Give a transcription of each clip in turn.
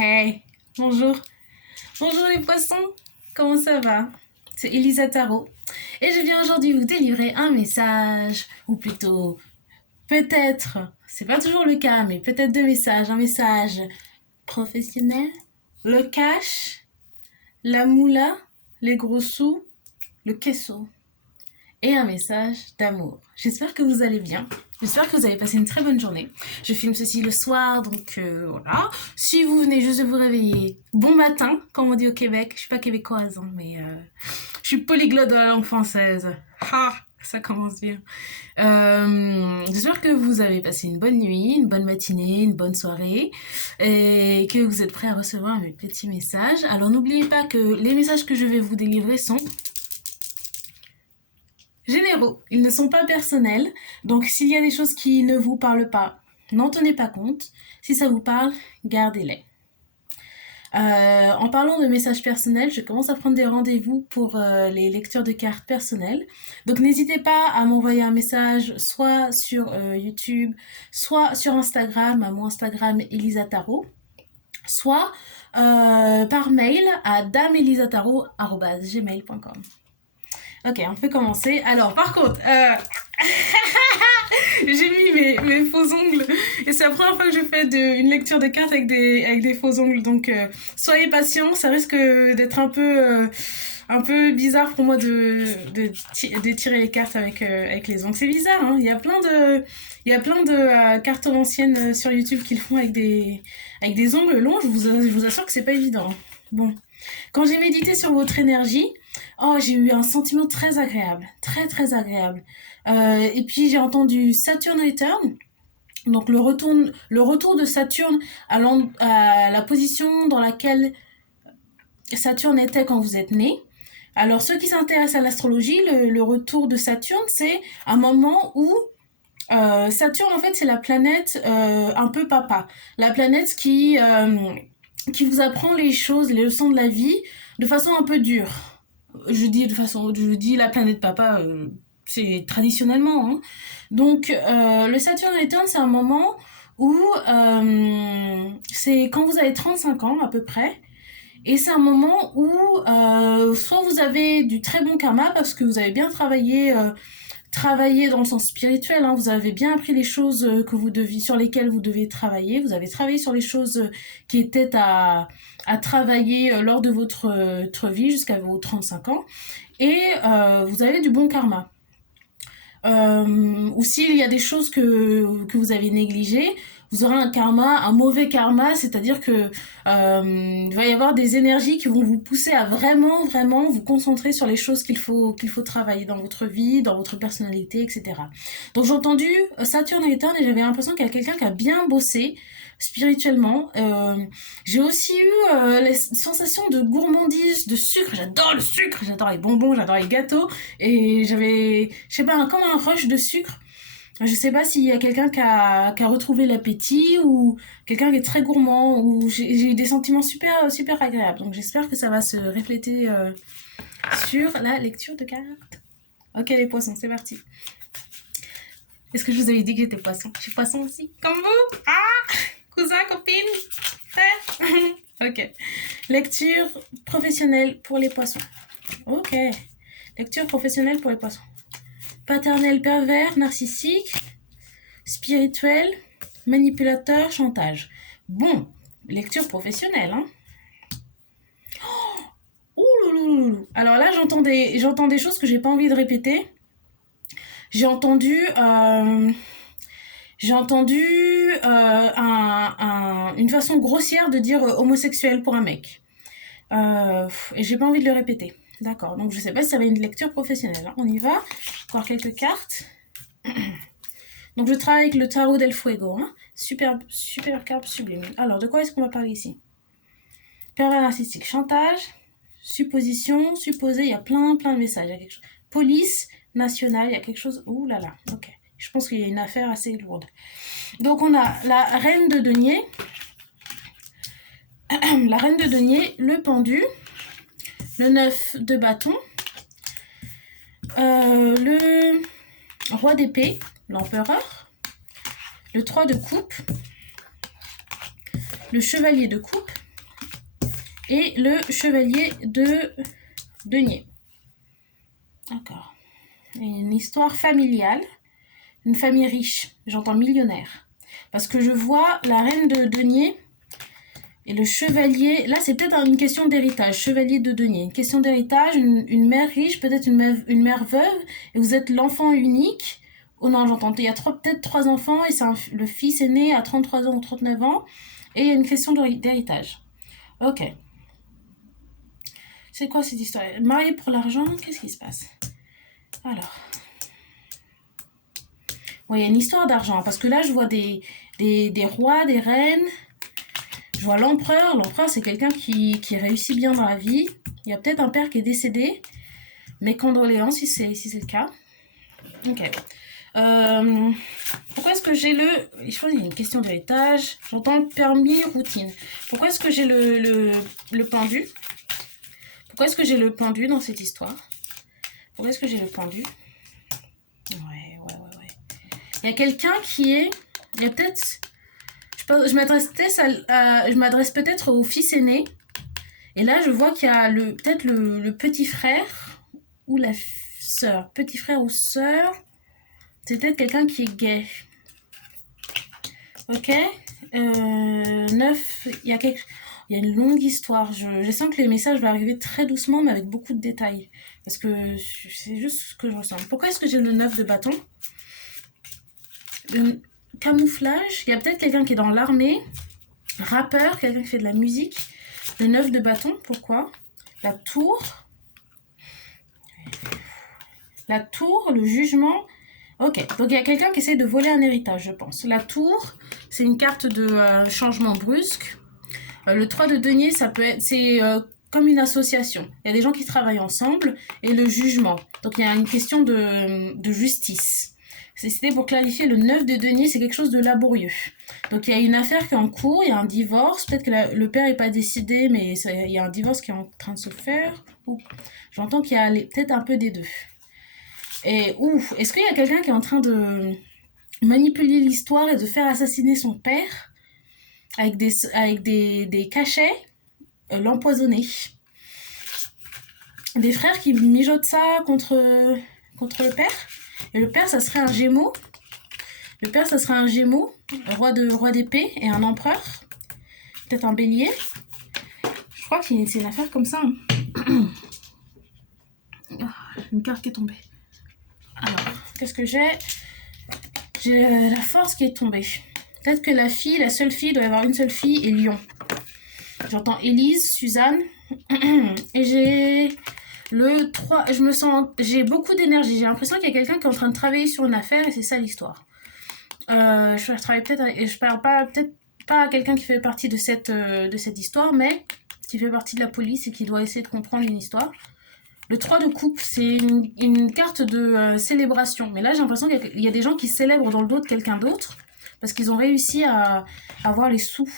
Hey, bonjour. Bonjour les poissons, comment ça va? C'est Elisa Tarot et je viens aujourd'hui vous délivrer un message, ou plutôt peut-être, c'est pas toujours le cas, mais peut-être deux messages, un message professionnel, le cash, la moula, les gros sous, le queso et un message d'amour. J'espère que vous allez bien. J'espère que vous avez passé une très bonne journée. Je filme ceci le soir, donc voilà. Si vous venez juste de vous réveiller, bon matin, comme on dit au Québec. Je suis pas québécoise, hein, mais je suis polyglotte de la langue française. Ha, ça commence bien. J'espère que vous avez passé une bonne nuit, une bonne matinée, une bonne soirée et que vous êtes prêts à recevoir mes petits messages. Alors n'oubliez pas que les messages que je vais vous délivrer sont généraux, ils ne sont pas personnels, donc s'il y a des choses qui ne vous parlent pas, n'en tenez pas compte. Si ça vous parle, gardez-les. En parlant de messages personnels, je commence à prendre des rendez-vous pour les lectures de cartes personnelles. Donc n'hésitez pas à m'envoyer un message soit sur YouTube, soit sur Instagram, à mon Instagram Elisa Tarot, soit par mail à dameelisataro@gmail.com. Ok, on peut commencer. Alors, par contre, j'ai mis mes faux ongles et c'est la première fois que je fais une lecture de cartes avec des faux ongles. Donc, soyez patients, ça risque d'être un peu bizarre pour moi de tirer les cartes avec les ongles. C'est bizarre, hein. Il y a plein de cartes anciennes sur YouTube qui le font avec des ongles longs. Je vous assure que c'est pas évident. Bon. Quand j'ai médité sur votre énergie, j'ai eu un sentiment très agréable, très très agréable. Et puis j'ai entendu Saturn Return, donc le retour de Saturne à la position dans laquelle Saturne était quand vous êtes né. Alors ceux qui s'intéressent à l'astrologie, le retour de Saturne, c'est un moment où Saturne en fait c'est la planète un peu papa, la planète qui vous apprend les choses, les leçons de la vie de façon un peu dure. Je dis la planète papa, c'est traditionnellement, hein. Donc le Saturn Return, c'est un moment où c'est quand vous avez 35 ans à peu près, et c'est un moment où soit vous avez du très bon karma parce que vous avez bien travaillé dans le sens spirituel, hein, vous avez bien appris les choses sur lesquelles vous devez travailler, vous avez travaillé sur les choses qui étaient à travailler lors de votre vie jusqu'à vos 35 ans, et vous avez du bon karma. Ou s'il y a des choses que vous avez négligées, vous aurez un mauvais karma, c'est-à-dire que il va y avoir des énergies qui vont vous pousser à vraiment, vraiment vous concentrer sur les choses qu'il faut travailler dans votre vie, dans votre personnalité, etc. Donc j'ai entendu Saturn Return et j'avais l'impression qu'il y a quelqu'un qui a bien bossé spirituellement. J'ai aussi eu les sensations de gourmandise, de sucre. J'adore le sucre, j'adore les bonbons, j'adore les gâteaux. Et j'avais, je sais pas, comme un rush de sucre. Je sais pas s'il y a quelqu'un qui a retrouvé l'appétit ou quelqu'un qui est très gourmand, ou j'ai eu des sentiments super, super agréables. Donc j'espère que ça va se refléter sur la lecture de cartes. Ok les poissons, c'est parti. Est-ce que je vous avais dit que j'étais poisson? Je suis poisson aussi, comme vous. Cousin, copine, frère. Ok. Lecture professionnelle pour les poissons. Ok. Lecture professionnelle pour les poissons. Paternel pervers, narcissique, spirituel, manipulateur, chantage. Bon, lecture professionnelle, hein. Oh, alors là, j'entends des choses que j'ai pas envie de répéter. J'ai entendu une façon grossière de dire homosexuel pour un mec. Et j'ai pas envie de le répéter. D'accord, donc je sais pas si ça va être une lecture professionnelle, hein. On y va. Encore quelques cartes. Donc je travaille avec le tarot del fuego, hein. Super, super carte sublime. Alors, de quoi est-ce qu'on va parler ici? Pervers narcissique, chantage, supposition, supposé, il y a plein de messages. Il y a quelque chose. Police nationale, il y a quelque chose. Ouh là là, ok. Je pense qu'il y a une affaire assez lourde. Donc on a la reine de denier, la reine de denier, le pendu, le 9 de bâton, le roi d'épée, l'empereur, le 3 de coupe, le chevalier de coupe, et le chevalier de denier. D'accord. Une histoire familiale, une famille riche, j'entends millionnaire. Parce que je vois la reine de denier et le chevalier. Là, c'est peut-être une question d'héritage, chevalier de denier. Une question d'héritage, une mère riche, peut-être une mère veuve, et vous êtes l'enfant unique. Oh non, j'entends, il y a peut-être 3 enfants, et le fils est né à 33 ans ou 39 ans, et il y a une question d'héritage. Ok. C'est quoi cette histoire? Marié pour l'argent, qu'est-ce qui se passe? Alors. Ouais, il y a une histoire d'argent, parce que là, je vois des rois, des reines. Je vois l'empereur. L'empereur, c'est quelqu'un qui réussit bien dans la vie. Il y a peut-être un père qui est décédé. Mes condoléances, si c'est le cas. Ok. Pourquoi est-ce que j'ai je pense qu'il y a une question d'héritage. J'entends permis, routine. Pourquoi est-ce que j'ai le pendu? Pourquoi est-ce que j'ai le pendu dans cette histoire? Pourquoi est-ce que j'ai le pendu? Ouais. Il y a quelqu'un qui est... Il y a peut-être... Je m'adresse peut-être au fils aîné. Et là, je vois qu'il y a peut-être le petit frère ou la sœur. Petit frère ou sœur. C'est peut-être quelqu'un qui est gay. Ok. 9. Il y a une longue histoire. Je sens que les messages vont arriver très doucement, mais avec beaucoup de détails. Parce que c'est juste ce que je ressens. Pourquoi est-ce que j'ai le 9 de bâton? Le camouflage. Il y a peut-être quelqu'un qui est dans l'armée. Rappeur, quelqu'un qui fait de la musique. Le 9 de bâton, pourquoi? La tour. La tour, le jugement. Ok, donc il y a quelqu'un qui essaie de voler un héritage, je pense. La tour, c'est une carte de changement brusque. Le 3 de denier, c'est comme une association. Il y a des gens qui travaillent ensemble. Et le jugement. Donc il y a une question de justice. C'était pour clarifier, le 9 de denier, c'est quelque chose de laborieux. Donc il y a une affaire qui est en cours, il y a un divorce. Peut-être que le père n'est pas décidé, mais il y a un divorce qui est en train de se faire. J'entends qu'il y a peut-être un peu des deux. Et est-ce qu'il y a quelqu'un qui est en train de manipuler l'histoire et de faire assassiner son père avec des cachets, l'empoisonner? Des frères qui mijotent ça contre le père. Et le père, ça serait un gémeau. Le père, ça serait un gémeau, roi d'épée et un empereur. Peut-être un bélier. Je crois que c'est une affaire comme ça. Une carte qui est tombée. Alors, qu'est-ce que j'ai? J'ai la force qui est tombée. Peut-être que la seule fille, doit y avoir une seule fille, est Lion. J'entends Élise, Suzanne. Et j'ai le 3. J'ai beaucoup d'énergie. J'ai l'impression qu'il y a quelqu'un qui est en train de travailler sur une affaire et c'est ça l'histoire. Je travaille je parle peut-être pas à quelqu'un qui fait partie de cette histoire, mais qui fait partie de la police et qui doit essayer de comprendre une histoire. Le 3 de coupe, c'est une carte de célébration. Mais là, j'ai l'impression qu'il y a des gens qui célèbrent dans le dos de quelqu'un d'autre parce qu'ils ont réussi à avoir les sous.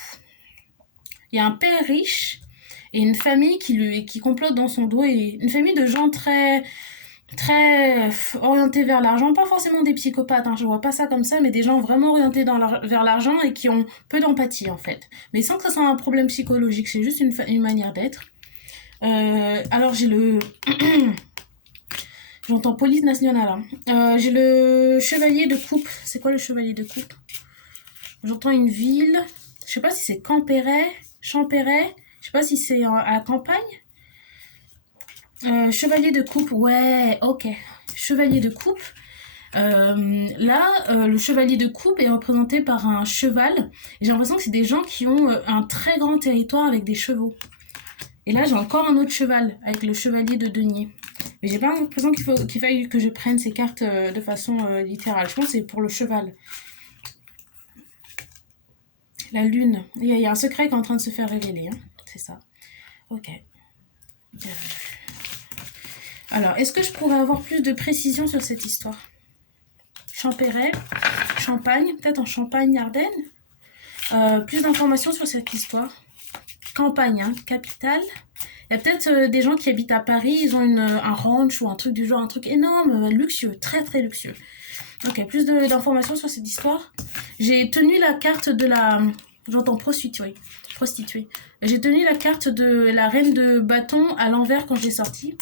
Il y a un père riche et une famille qui complote dans son dos. Et une famille de gens très orientés vers l'argent. Pas forcément des psychopathes, je vois pas ça comme ça, mais des gens vraiment orientés vers l'argent et qui ont peu d'empathie, en fait. Mais sans que ça soit un problème psychologique, c'est juste une manière d'être. Alors j'ai j'entends police nationale. J'ai le chevalier de coupe. C'est quoi le chevalier de coupe? J'entends une ville. Je sais pas si c'est Champéret. Je sais pas si c'est à la campagne. Chevalier de coupe. Ouais, ok. Chevalier de coupe. Le chevalier de coupe est représenté par un cheval. Et j'ai l'impression que c'est des gens qui ont un très grand territoire avec des chevaux. Et là, j'ai encore un autre cheval, avec le chevalier de denier. Mais j'ai pas l'impression qu'il faille que je prenne ces cartes de façon littérale. Je pense que c'est pour le cheval. La lune. Il y a un secret qui est en train de se faire révéler. C'est ça. Ok. Alors, est-ce que je pourrais avoir plus de précision sur cette histoire? Champéret, Champagne, peut-être en Champagne-Ardenne. Plus d'informations sur cette histoire. Campagne, capitale. Il y a peut-être des gens qui habitent à Paris, ils ont un ranch ou un truc du genre, un truc énorme, luxueux, très très luxueux. Ok, plus d'informations sur cette histoire. J'ai tenu la carte de la J'entends prostituée. Prostituée. J'ai tenu la carte de la reine de bâton à l'envers quand je l'ai sortie.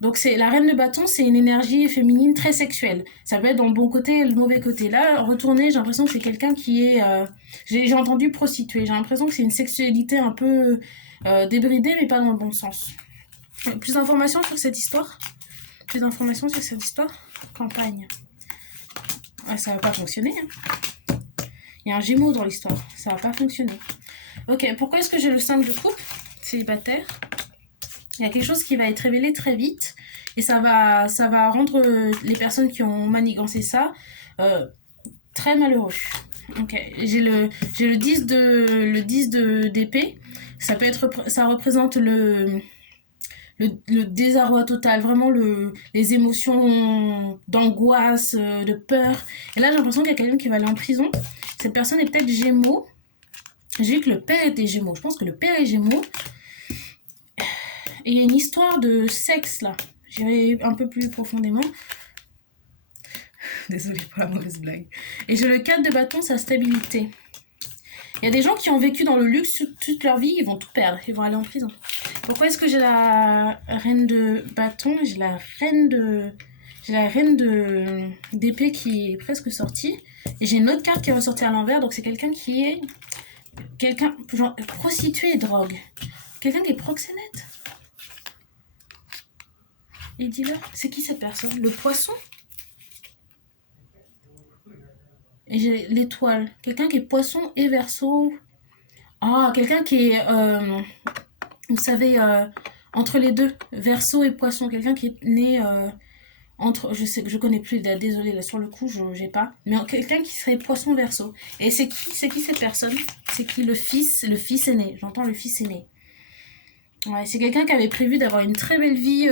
Donc c'est la reine de bâton, c'est une énergie féminine très sexuelle. Ça peut être dans le bon côté et le mauvais côté. Là, retourné, j'ai l'impression que c'est quelqu'un qui est... j'ai entendu prostituée. J'ai l'impression que c'est une sexualité un peu débridée, mais pas dans le bon sens. Plus d'informations sur cette histoire? Plus d'informations sur cette histoire? Campagne. Ah, ça va pas fonctionner. Hein. Il y a un Gémeaux dans l'histoire. Ça va pas fonctionner. Ok, pourquoi est-ce que j'ai le 5 de coupe? Célibataire. Il y a quelque chose qui va être révélé très vite. Et ça va rendre les personnes qui ont manigancé ça très malheureux. Ok, j'ai le 10 d'épée. Ça représente le désarroi total, vraiment les émotions d'angoisse, de peur. Et là, j'ai l'impression qu'il y a quelqu'un qui va aller en prison. Cette personne est peut-être Gémeaux. J'ai vu que le père était Gémeaux. Je pense que le père est Gémeaux. Et il y a une histoire de sexe, là. J'irai un peu plus profondément. Désolée pour la mauvaise blague. Et j'ai le 4 de bâton, sa stabilité. Il y a des gens qui ont vécu dans le luxe toute leur vie, ils vont tout perdre. Ils vont aller en prison. Pourquoi est-ce que j'ai la reine de bâton? J'ai la reine d'épée qui est presque sortie. Et j'ai une autre carte qui est ressortie à l'envers. Donc c'est quelqu'un qui est... Quelqu'un... Genre prostituée et drogue. Quelqu'un qui est proxénète. Et dealer. C'est qui cette personne? Le poisson? Et j'ai l'étoile. Quelqu'un qui est poisson et verseau. Ah, quelqu'un qui est... vous savez, entre les deux, Verseau et Poisson, quelqu'un qui est né entre, je connais plus, désolée là sur le coup, j'ai pas, mais quelqu'un qui serait Poisson Verseau. Et c'est qui cette personne? C'est qui le fils aîné? J'entends le fils aîné. Ouais, c'est quelqu'un qui avait prévu d'avoir une très belle vie.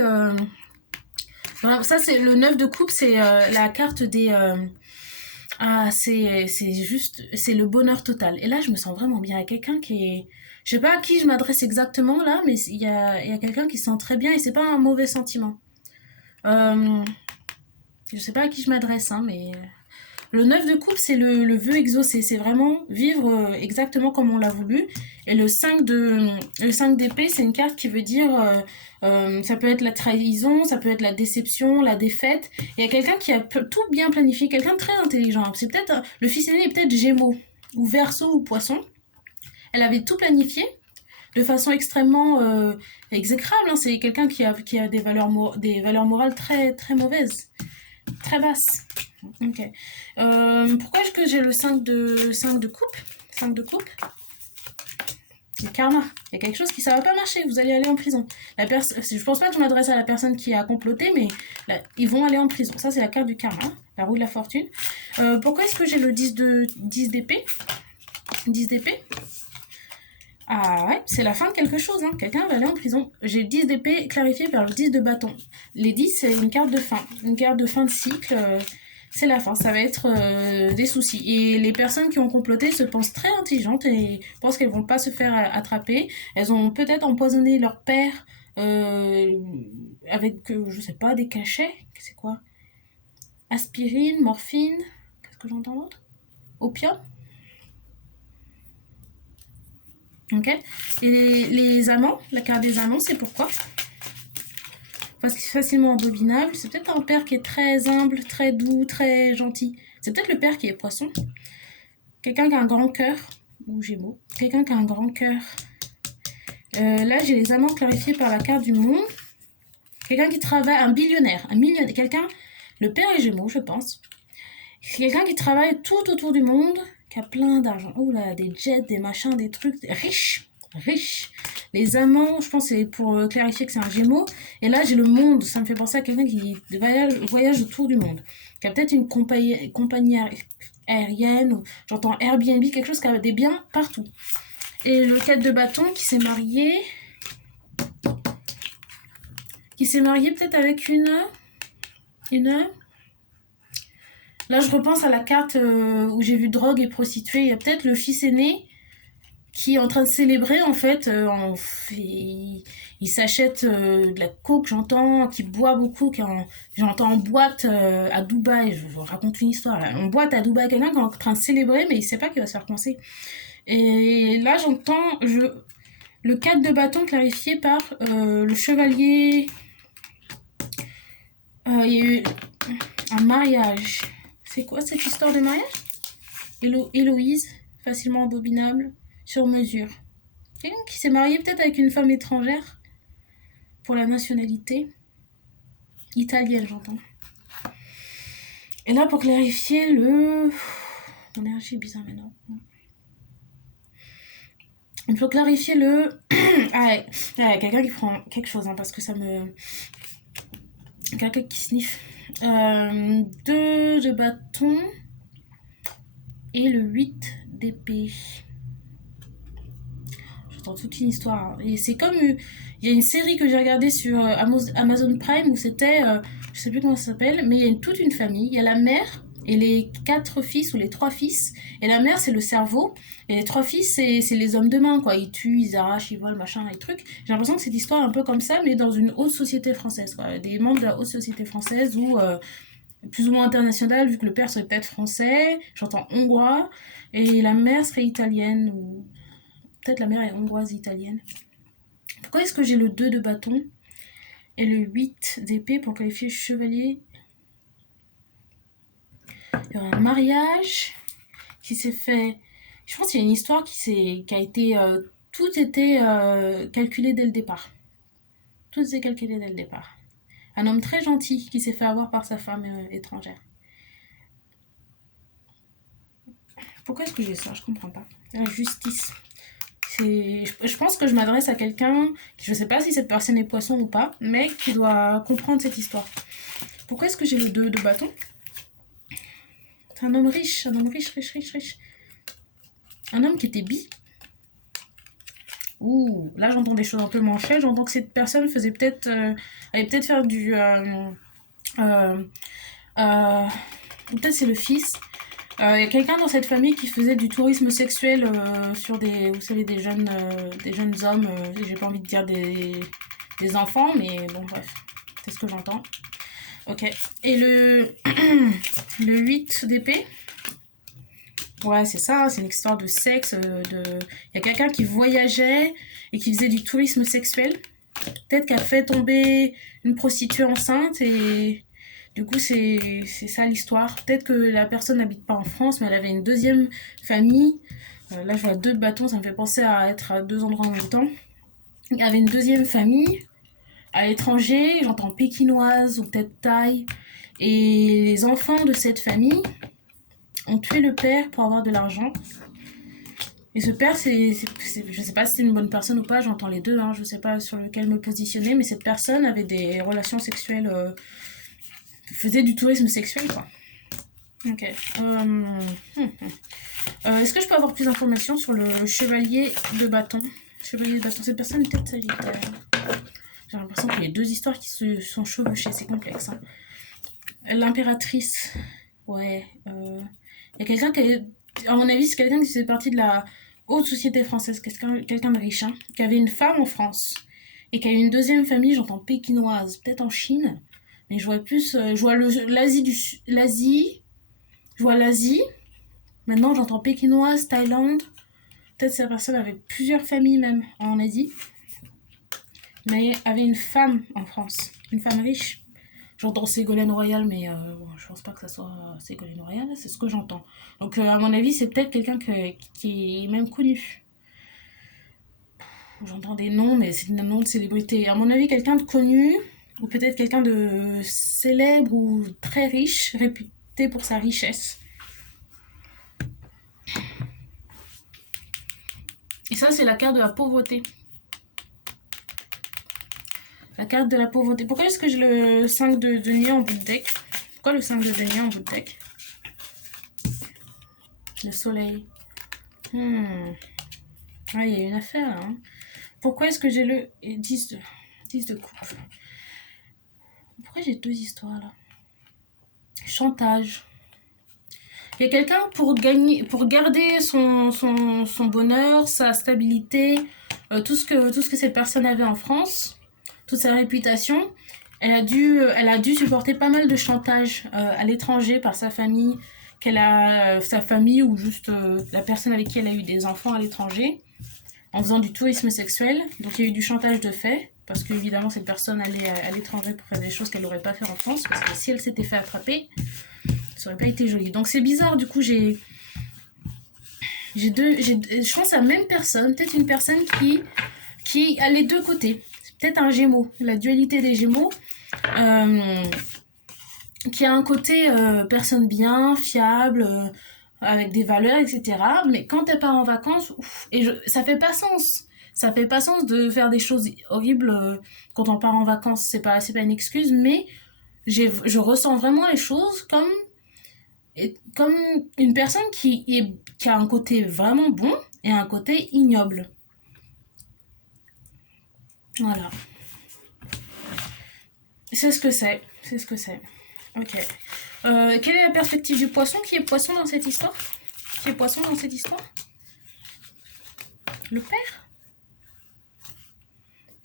Voilà, ça c'est le 9 de coupe, c'est la carte des. C'est juste, c'est le bonheur total. Et là, je me sens vraiment bien. Il y a quelqu'un qui est... Je sais pas à qui je m'adresse exactement là, mais il y a quelqu'un qui se sent très bien et c'est pas un mauvais sentiment. Je sais pas à qui je m'adresse, hein, mais... Le 9 de coupe, c'est le vœu exaucé. C'est vraiment vivre exactement comme on l'a voulu. Et le 5 d'épée, c'est une carte qui veut dire... ça peut être la trahison, ça peut être la déception, la défaite. Il y a quelqu'un qui a tout bien planifié, quelqu'un de très intelligent. C'est peut-être... Le fils aîné est peut-être Gémeaux, ou Verseau, ou Poisson. Elle avait tout planifié de façon extrêmement exécrable. Hein. C'est quelqu'un qui a des valeurs morales très, très mauvaises. Très basses. Ok. Pourquoi est-ce que j'ai le 5 de coupe? 5 de coupe. Le karma. Il y a quelque chose qui ça va pas marcher. Vous allez aller en prison. Je pense pas que je m'adresse à la personne qui a comploté, mais là, ils vont aller en prison. Ça, c'est la carte du karma. La roue de la fortune. Pourquoi est-ce que j'ai le 10 d'épée? 10 d'épée. Ah ouais, c'est la fin de quelque chose, hein. Quelqu'un va aller en prison. J'ai 10 d'épée clarifié par le 10 de bâton. Les 10, c'est une carte de fin. Une carte de fin de cycle. C'est la fin. Ça va être des soucis. Et les personnes qui ont comploté se pensent très intelligentes et pensent qu'elles vont pas se faire attraper. Elles ont peut-être empoisonné leur père avec, je sais pas, des cachets. C'est quoi? Aspirine, morphine. Qu'est-ce que j'entends d'autre? Opium. Ok. Et les amants, la carte des amants, c'est pourquoi? Parce que c'est facilement embobinable. C'est peut-être un père qui est très humble, très doux, très gentil. C'est peut-être le père qui est poisson. Quelqu'un qui a un grand cœur. Ou Gémeaux. Quelqu'un qui a un grand cœur. Là, j'ai les amants clarifiés par la carte du monde. Quelqu'un qui travaille, un millionnaire. Quelqu'un, le père est Gémeaux, je pense. Quelqu'un qui travaille tout autour du monde, qui a plein d'argent. Oh là, des jets, des machins, des trucs. Riche. Les amants, je pense que c'est pour clarifier que c'est un Gémeaux. Et là, j'ai le monde. Ça me fait penser à quelqu'un qui voyage autour du monde. Qui a peut-être une compagnie aérienne. Ou j'entends Airbnb, quelque chose qui a des biens partout. Et le 4 de bâton qui s'est marié. Qui s'est marié peut-être avec une... Là, je repense à la carte où j'ai vu drogue et prostituée. Il y a peut-être le fils aîné qui est en train de célébrer, en fait. Il s'achète de la coke, j'entends, qui boit beaucoup, j'entends en boîte à Dubaï. Je vous raconte une histoire, là. En boîte à Dubaï, quelqu'un qui est en train de célébrer, mais il sait pas qu'il va se faire coincer. Et là, le 4 de bâton clarifié par le chevalier. Il y a eu un mariage. C'est quoi cette histoire de mariage? Héloïse, facilement embobinable, sur mesure. Quelqu'un qui s'est marié peut-être avec une femme étrangère pour la nationalité italienne, j'entends. Et là, pour clarifier le... Mon énergie est bizarre maintenant. Il faut clarifier le... quelqu'un qui prend quelque chose, hein, parce que ça me... Quelqu'un qui sniffe. 2 de bâton et le 8 d'épée. J'entends toute une histoire. Hein. Et c'est comme... Il y a une série que j'ai regardée sur Amazon Prime où c'était... je sais plus comment ça s'appelle, mais il y a toute une famille. Il y a la mère et les 4 fils ou les 3 fils. Et la mère, c'est le cerveau. Et les 3 fils, c'est les hommes de main, quoi. Ils tuent, ils arrachent, ils volent, machin, et trucs. J'ai l'impression que cette histoire est un peu comme ça, mais dans une haute société française, quoi. Des membres de la haute société française ou plus ou moins internationale, vu que le père serait peut-être français, j'entends hongrois, et la mère serait italienne, ou peut-être la mère est hongroise italienne. Pourquoi est-ce que j'ai le 2 de bâton et le 8 d'épée pour qualifier chevalier? Il y aura un mariage qui s'est fait... Je pense qu'il y a une histoire qui a été... tout était calculé dès le départ. Tout était calculé dès le départ. Un homme très gentil qui s'est fait avoir par sa femme étrangère. Pourquoi est-ce que j'ai ça? Je comprends pas. La justice. Je pense que je m'adresse à quelqu'un, je ne sais pas si cette personne est poisson ou pas, mais qui doit comprendre cette histoire. Pourquoi est-ce que j'ai le 2 de bâton? C'est un homme riche, riche. Un homme qui était bi. Ouh, là j'entends des choses un peu manchées. J'entends que cette personne faisait peut-être... allait peut-être faire du... peut-être c'est le fils. Il y a quelqu'un dans cette famille qui faisait du tourisme sexuel sur vous savez, des jeunes hommes. J'ai pas envie de dire des enfants, mais bon, bref. C'est ce que j'entends. Ok. Et le 8 d'épée. Ouais, c'est ça, c'est une histoire de sexe. Il y a quelqu'un qui voyageait et qui faisait du tourisme sexuel. Peut-être qu'elle a fait tomber une prostituée enceinte et du coup, c'est ça l'histoire. Peut-être que la personne n'habite pas en France, mais elle avait une deuxième famille. Là, je vois 2 bâtons, ça me fait penser à être à 2 endroits en même temps. Il y avait une deuxième famille à l'étranger, j'entends pékinoise ou peut-être thaï. Et les enfants de cette famille ont tué le père pour avoir de l'argent. Et ce père, je sais pas si c'est une bonne personne ou pas, j'entends les deux, hein, je sais pas sur lequel me positionner, mais cette personne avait des relations sexuelles, faisait du tourisme sexuel, quoi. Ok. Est-ce que je peux avoir plus d'informations sur le chevalier de bâton? Chevalier de bâton, cette personne est peut-être sagittaire. J'ai l'impression qu'il y a 2 histoires qui se sont chevauchées, c'est complexe. Hein. L'impératrice, ouais. Il y a quelqu'un qui est... À mon avis, c'est quelqu'un qui faisait partie de la haute société française, quelqu'un de riche, hein, qui avait une femme en France et qui a eu une deuxième famille, j'entends pékinoise, peut-être en Chine, mais je vois plus... je vois l'Asie, je vois l'Asie, maintenant j'entends pékinoise, Thaïlande, peut-être cette personne avait plusieurs familles même en Asie, mais avait une femme en France, une femme riche. J'entends Ségolène Royal, mais bon, je pense pas que ça soit Ségolène Royal, c'est ce que j'entends. Donc à mon avis, c'est peut-être quelqu'un qui est même connu. J'entends des noms, mais c'est des noms de célébrités. À mon avis, quelqu'un de connu, ou peut-être quelqu'un de célèbre ou très riche, réputé pour sa richesse. Et ça, c'est la carte de la pauvreté. La carte de la pauvreté. Pourquoi est-ce que j'ai le 5 de denier en bout de deck? Pourquoi le 5 de denier en bout de deck? Le soleil. Ah, il y a une affaire là. Hein. Pourquoi est-ce que j'ai le 10 de coupe? Pourquoi j'ai 2 histoires là? Chantage. Il y a quelqu'un pour garder son bonheur, sa stabilité, tout ce que cette personne avait en France, toute sa réputation. Elle a dû supporter pas mal de chantage à l'étranger par sa famille, qu'elle a sa famille ou juste la personne avec qui elle a eu des enfants à l'étranger en faisant du tourisme sexuel. Donc il y a eu du chantage de fait, parce qu'évidemment cette personne allait à l'étranger pour faire des choses qu'elle n'aurait pas fait en France, parce que si elle s'était fait attraper, ça aurait pas été joli. Donc c'est bizarre, du coup je pense à la même personne, peut-être une personne qui a les deux côtés. C'est peut-être un Gémeaux, la dualité des Gémeaux, qui a un côté personne bien, fiable, avec des valeurs, etc. Mais quand elle part en vacances, ouf, ça fait pas sens. Ça fait pas sens de faire des choses horribles quand on part en vacances. C'est pas une excuse, mais je ressens vraiment les choses comme une personne qui a un côté vraiment bon et un côté ignoble. Voilà. C'est ce que c'est. C'est ce que c'est. Ok. Quelle est la perspective du poisson? Qui est poisson dans cette histoire? Qui est poisson dans cette histoire? Le père?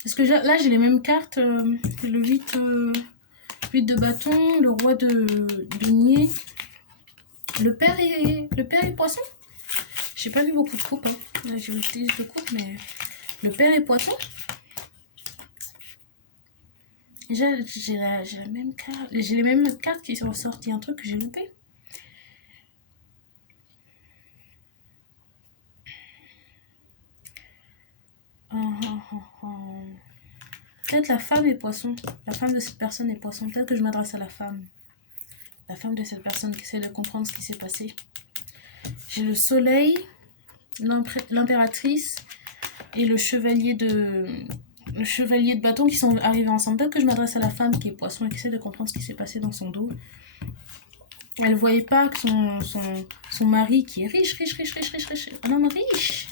Parce que là, j'ai les mêmes cartes. Le 8 de bâton, le roi de denier. Le père est poisson? J'ai pas vu beaucoup de coupes. Hein. Là, j'ai vu des de coupes, mais... Le père est poisson? J'ai la même carte. J'ai les mêmes cartes qui sont sorties. Un truc que j'ai loupé. Peut-être la femme est poisson. La femme de cette personne est poisson. Peut-être que je m'adresse à la femme. La femme de cette personne qui essaie de comprendre ce qui s'est passé. J'ai le soleil, l'impératrice et le chevalier de bâton qui sont arrivés ensemble. Peut-être que je m'adresse à la femme qui est poisson et qui essaie de comprendre ce qui s'est passé dans son dos. Elle ne voyait pas que son mari, qui est riche, un homme riche,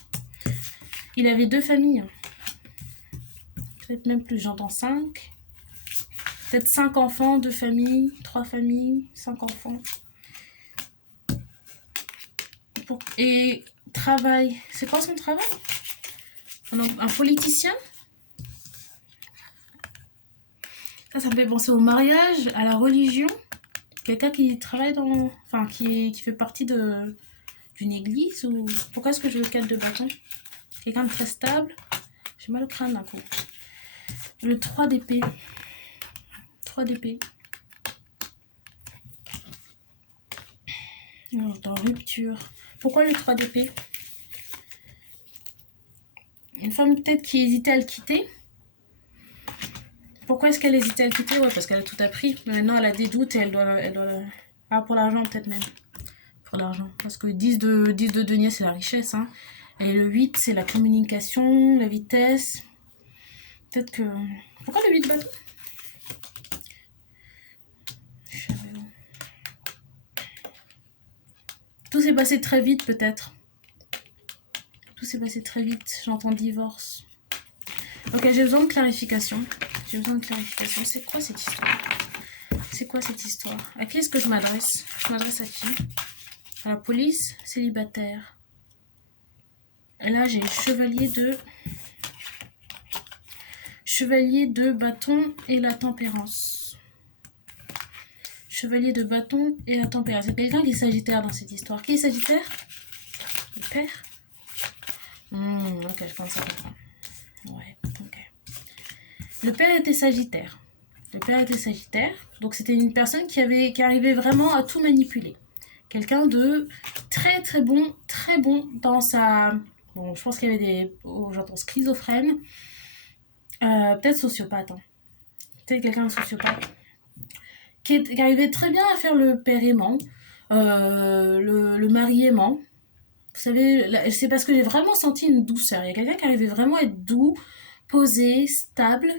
il avait 2 familles. Peut-être même plus, j'entends 5. Peut-être 5 enfants, 2 familles, 3 familles, 5 enfants. Et travail, c'est quoi son travail? Un politicien? Ça me fait penser au mariage, à la religion. Quelqu'un qui travaille qui fait partie d'une église ou... Pourquoi est-ce que je veux le 4 de bâton? Quelqu'un de très stable. J'ai mal au crâne d'un coup. Le 3 d'épée. 3 d'épée. Dans rupture. Pourquoi le 3 d'épée? Une femme peut-être qui hésitait à le quitter. Pourquoi est-ce qu'elle hésitait à le quitter? Ouais, parce qu'elle a tout appris. Mais maintenant, elle a des doutes et elle doit... Ah, pour l'argent peut-être même. Pour l'argent. Parce que 10 de denier, c'est la richesse. Hein. Et le 8, c'est la communication, la vitesse. Peut-être que... Pourquoi le 8 de bâton? Tout s'est passé très vite, peut-être. Tout s'est passé très vite. J'entends divorce. Ok, j'ai besoin de clarification. J'ai besoin de clarification. C'est quoi cette histoire? C'est quoi cette histoire? À qui est-ce que je m'adresse? Je m'adresse à qui? À la police? Célibataire. Et là, j'ai chevalier de bâton et la tempérance. Chevalier de bâton et la tempérance. C'est quelqu'un qui est sagittaire dans cette histoire. Qui est sagittaire? Le père? Ok, je pense à comprendre. Ouais, ok. Le père était sagittaire. Donc c'était une personne qui arrivait vraiment à tout manipuler. Quelqu'un de très très bon dans sa... Bon, je pense qu'il y avait des... j'entends schizophrène. Peut-être sociopathe. Hein. Peut-être quelqu'un de sociopathe. Qui arrivait très bien à faire le père aimant, le mari aimant. Vous savez, c'est parce que j'ai vraiment senti une douceur. Il y a quelqu'un qui arrivait vraiment à être doux, posé, stable.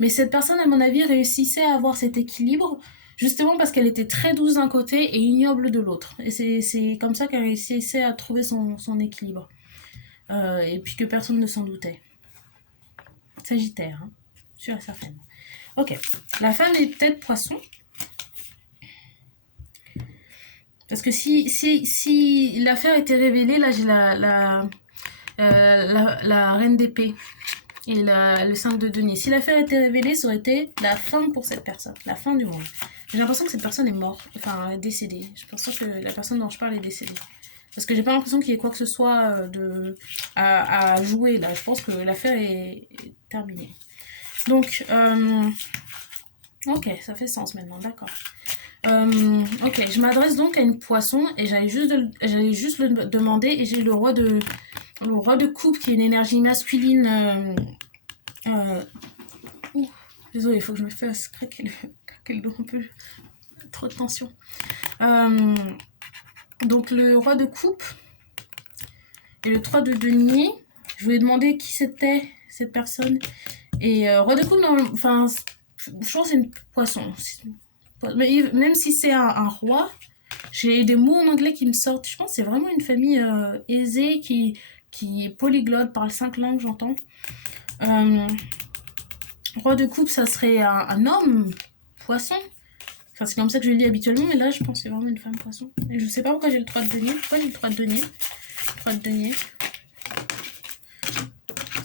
Mais cette personne, à mon avis, réussissait à avoir cet équilibre, justement parce qu'elle était très douce d'un côté et ignoble de l'autre. Et c'est comme ça qu'elle réussissait à trouver son équilibre. Et puis que personne ne s'en doutait. Sagittaire, hein, sûr et certainement. Ok, la femme est peut-être poisson. Parce que si l'affaire était révélée, là j'ai la reine d'épée et le 5 de denier. Si l'affaire était révélée, ça aurait été la fin pour cette personne, la fin du monde. J'ai l'impression que cette personne est morte, enfin, décédée. J'ai l'impression que la personne dont je parle est décédée. Parce que j'ai pas l'impression qu'il y ait quoi que ce soit à jouer là. Je pense que l'affaire est terminée. Donc, ok, ça fait sens maintenant, d'accord. Ok, je m'adresse donc à une poisson et j'allais juste le demander et j'ai le roi de coupe qui est une énergie masculine. Désolée, il faut que je me fasse craquer le dos un peu. Trop de tension. Donc le roi de coupe et le 3 de denier. Je voulais demander qui c'était cette personne. Et roi de coupe, enfin, je pense que c'est une poisson. Mais même si c'est un roi, j'ai des mots en anglais qui me sortent. Je pense que c'est vraiment une famille aisée qui est polyglotte, parle 5 langues, j'entends. Roi de coupe, ça serait un homme poisson. Enfin, c'est comme ça que je le lis habituellement, mais là, je pense que c'est vraiment une femme poisson. Et je sais pas pourquoi j'ai le 3 de denier. Pourquoi j'ai le 3 de denier? 3 de denier.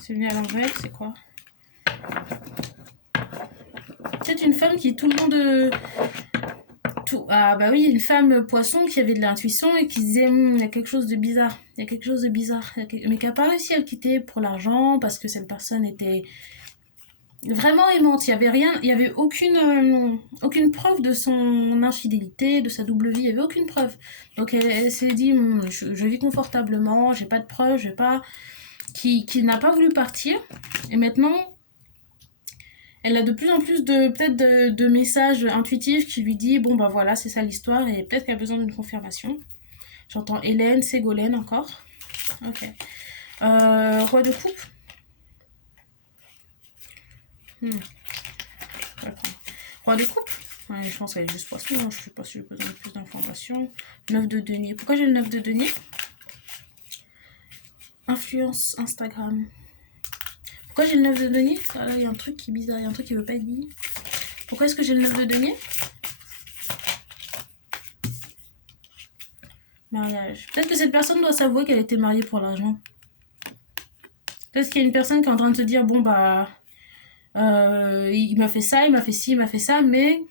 C'est venu à l'envers, c'est quoi? C'est une femme qui est tout le monde... Ah bah oui, une femme poisson qui avait de l'intuition et qui disait il y a quelque chose de bizarre, il y a quelque chose de bizarre, mais qui n'a pas réussi à le quitter pour l'argent parce que cette personne était vraiment aimante. Il y avait rien, il y avait aucune preuve de son infidélité, de sa double vie, il y avait aucune preuve. Donc elle s'est dit je vis confortablement, j'ai pas de preuves, je vais pas qui n'a pas voulu partir et maintenant elle a de plus en plus de messages intuitifs qui lui disent bon bah voilà c'est ça l'histoire et peut-être qu'elle a besoin d'une confirmation. J'entends Hélène, Ségolène encore. Ok. Roi de coupe. Roi de coupe. Ouais, je pense qu'elle est juste poisson, je suis pas sûre que j'ai besoin de plus d'informations. 9 de denier. Pourquoi j'ai le 9 de denier? Influence Instagram. Pourquoi j'ai le 9 de denier? Ah là, il y a un truc qui est bizarre, il y a un truc qui veut pas être dit. Pourquoi est-ce que j'ai le 9 de denier? Mariage. Peut-être que cette personne doit s'avouer qu'elle était mariée pour l'argent. Peut-être qu'il y a une personne qui est en train de se dire bon bah il m'a fait ça, il m'a fait ci, il m'a fait ça, mais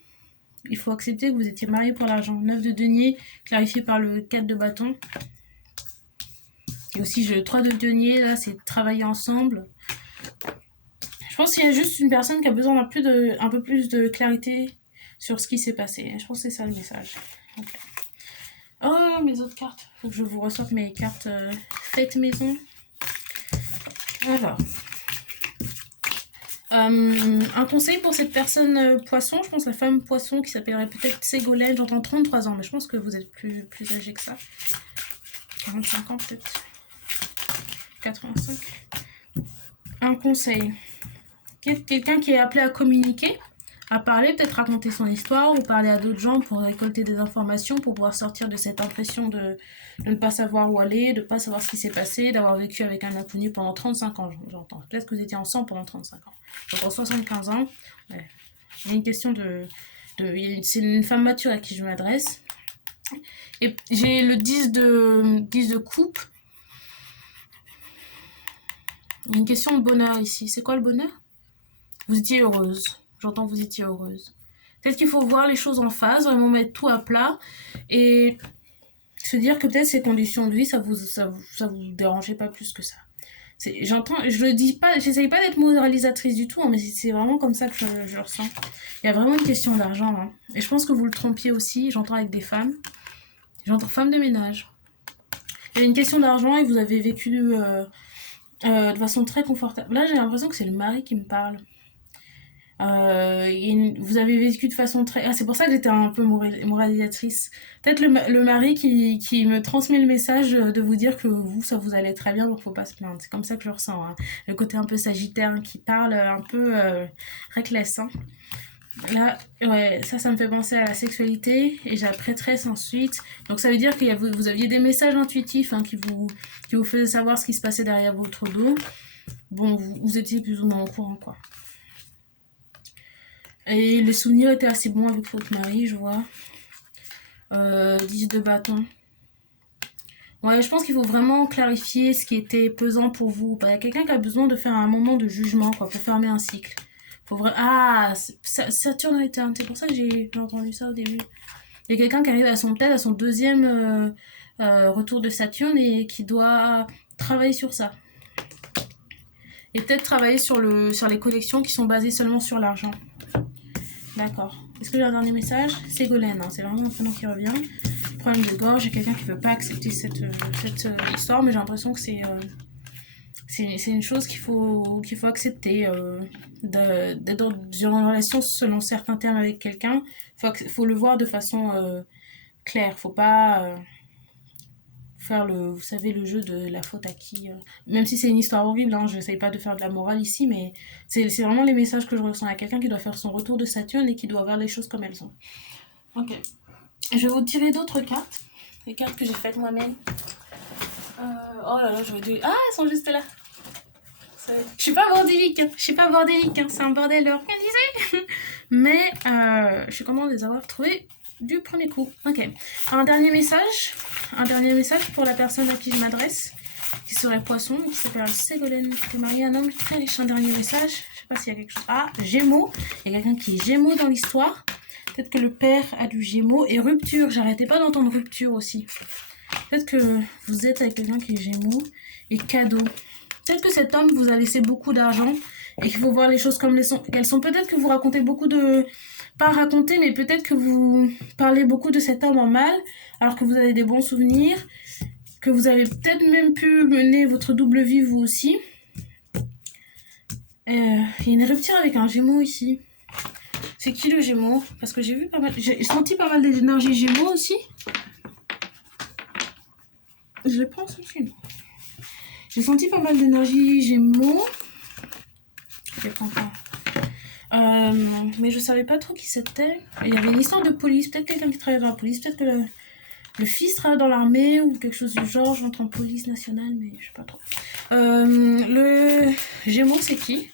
il faut accepter que vous étiez mariés pour l'argent. 9 de denier, clarifié par le 4 de bâton. Et aussi le 3 de denier, là c'est travailler ensemble. Je pense qu'il y a juste une personne qui a besoin un peu plus de clarité sur ce qui s'est passé. Je pense que c'est ça le message. Okay. Oh, mes autres cartes. Faut que je vous ressorte mes cartes fête maison. Alors. Un conseil pour cette personne poisson, je pense la femme poisson qui s'appellerait peut-être Ségolène, j'entends 33 ans, mais je pense que vous êtes plus âgé que ça. 45 ans peut-être. 85. Un conseil. Quelqu'un qui est appelé à communiquer, à parler, peut-être raconter son histoire ou parler à d'autres gens pour récolter des informations, pour pouvoir sortir de cette impression de ne pas savoir où aller, de ne pas savoir ce qui s'est passé, d'avoir vécu avec un inconnu pendant 35 ans, j'entends. Peut-être que vous étiez ensemble pendant 35 ans. Donc pour 75 ans, ouais. Il y a une question c'est une femme mature à qui je m'adresse. Et j'ai le 10 de coupe. Il y a une question de bonheur ici. C'est quoi le bonheur? Vous étiez heureuse. J'entends que vous étiez heureuse. Peut-être qu'il faut voir les choses en phase, vraiment mettre tout à plat et se dire que peut-être ces conditions de vie, ça vous dérangeait pas plus que ça. Je le dis pas, j'essaye pas d'être moralisatrice du tout, hein, mais c'est vraiment comme ça que je le ressens. Il y a vraiment une question d'argent, hein. Et je pense que vous le trompiez aussi, j'entends avec des femmes. J'entends femmes de ménage. Il y a une question d'argent et vous avez vécu de façon très confortable. Là, j'ai l'impression que c'est le mari qui me parle. Vous avez vécu de façon très... Ah, c'est pour ça que j'étais un peu moralisatrice. Peut-être le mari qui me transmet le message de vous dire que vous, ça vous allait très bien, donc faut pas se plaindre. C'est comme ça que je ressens, hein. Le côté un peu sagittaire, hein, qui parle un peu reckless, hein. Là, ouais, ça me fait penser à la sexualité et j'ai la prêtresse ensuite. Donc ça veut dire que vous aviez des messages intuitifs, hein, qui vous faisaient savoir ce qui se passait derrière votre dos. Bon, vous étiez plus ou moins au courant, quoi. Et les souvenirs étaient assez bons avec votre mari, je vois. 10 de bâton. Ouais, je pense qu'il faut vraiment clarifier ce qui était pesant pour vous. Il y a quelqu'un qui a besoin de faire un moment de jugement, quoi, pour fermer un cycle. Ah, Saturne return, c'est pour ça que j'ai entendu ça au début. Il y a quelqu'un qui arrive peut-être à son deuxième retour de Saturne et qui doit travailler sur ça. Et peut-être travailler sur les collections qui sont basées seulement sur l'argent. D'accord. Est-ce que j'ai un dernier message? Ségolène, hein, c'est vraiment un prénom qui revient. Problème de gorge, il y a quelqu'un qui ne veut pas accepter cette histoire, mais j'ai l'impression que c'est une chose qu'il faut accepter. D'être dans une relation selon certains termes avec quelqu'un, faut le voir de façon claire. Faut pas faire vous savez, le jeu de la faute à qui. Même si c'est une histoire horrible, hein, je n'essaye pas de faire de la morale ici, mais c'est vraiment les messages que je ressens à quelqu'un qui doit faire son retour de Saturne et qui doit voir les choses comme elles sont. Ok. Je vais vous tirer d'autres cartes. Les cartes que j'ai faites moi-même. Oh là là, je vais dire... Ah, elles sont juste là. Je suis pas bordélique, c'est un bordel organisé. Mais je suis contente de les avoir trouvés du premier coup. Ok. Un dernier message pour la personne à qui je m'adresse, qui serait Poisson, qui s'appelle Ségolène, qui est mariée à un homme très riche. Un dernier message, je sais pas s'il y a quelque chose. Ah, Gémeaux. Il y a quelqu'un qui est Gémeaux dans l'histoire. Peut-être que le père a du Gémeaux. Et rupture, j'arrêtais pas d'entendre rupture aussi. Peut-être que vous êtes avec quelqu'un qui est Gémeaux. Et cadeau. Peut-être que cet homme vous a laissé beaucoup d'argent et qu'il faut voir les choses comme elles sont. Peut-être que vous racontez beaucoup de... Pas raconter, mais peut-être que vous parlez beaucoup de cet homme en mal, alors que vous avez des bons souvenirs, que vous avez peut-être même pu mener votre double vie vous aussi. Il y a une rupture avec un Gémeaux ici. C'est qui le Gémeaux? Parce que j'ai senti pas mal d'énergie Gémeaux aussi. Je le pense aussi. J'ai senti pas mal d'énergie Gémeaux. Je ne comprends pas. Mais je savais pas trop qui c'était. Il y avait une histoire de police. Peut-être quelqu'un qui travaille dans la police. Peut-être que le fils travaille dans l'armée ou quelque chose du genre. J'entre en police nationale, mais je sais pas trop. Le Gémeaux, c'est qui?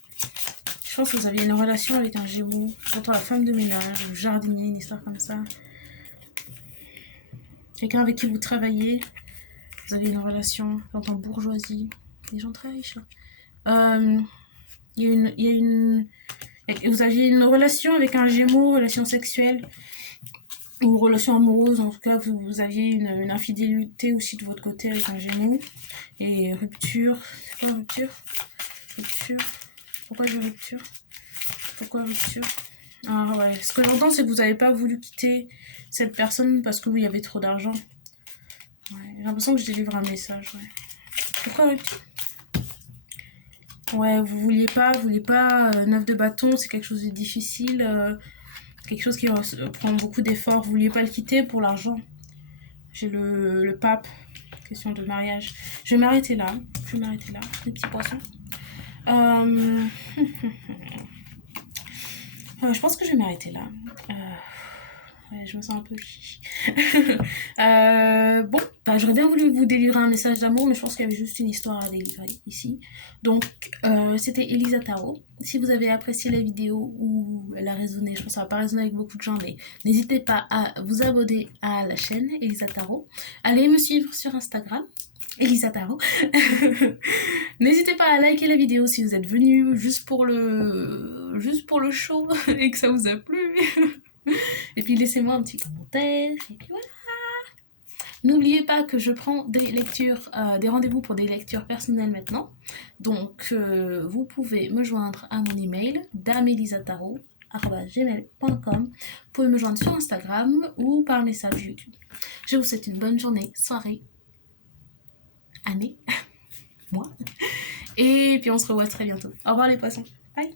Je pense que vous aviez une relation avec un Gémeaux. Surtout la femme de ménage, le jardinier, une histoire comme ça. Quelqu'un avec qui vous travaillez. Vous avez une relation, j'entends bourgeoisie. Des gens très riches. Vous aviez une relation avec un Gémeaux, relation sexuelle ou relation amoureuse. En tout cas, vous aviez une infidélité aussi de votre côté avec un Gémeaux. Et rupture. C'est quoi rupture? Rupture. Pourquoi j'ai rupture? Pourquoi rupture? Ah ouais. Ce que j'entends, c'est que vous n'avez pas voulu quitter cette personne parce que il y avait trop d'argent. Ouais. J'ai l'impression que je délivre un message. Ouais. Pourquoi rupture? Ouais, vous vouliez pas 9 de bâton, c'est quelque chose de difficile, quelque chose qui prend beaucoup d'efforts. Vous vouliez pas le quitter pour l'argent. J'ai le pape, question de mariage. Je vais m'arrêter là, les petits poissons. Ouais, je pense que je vais m'arrêter là. Ouais, je me sens un peu chichi. Bon, j'aurais bien voulu vous délivrer un message d'amour, mais je pense qu'il y avait juste une histoire à délivrer ici. Donc, c'était Elisa Tarot. Si vous avez apprécié la vidéo ou elle a résonné, je pense que ça va pas résonner avec beaucoup de gens, mais n'hésitez pas à vous abonner à la chaîne Elisa Tarot. Allez me suivre sur Instagram, Elisa Tarot. N'hésitez pas à liker la vidéo si vous êtes venu juste pour le show et que ça vous a plu. Et puis laissez-moi un petit commentaire. Et puis voilà. N'oubliez pas que je prends des lectures, des rendez-vous pour des lectures personnelles maintenant. Donc vous pouvez me joindre à mon email damelisataro@gmail.com. Vous pouvez me joindre sur Instagram ou par message YouTube. Je vous souhaite une bonne journée, soirée, année, mois. Et puis on se revoit très bientôt. Au revoir les poissons. Bye.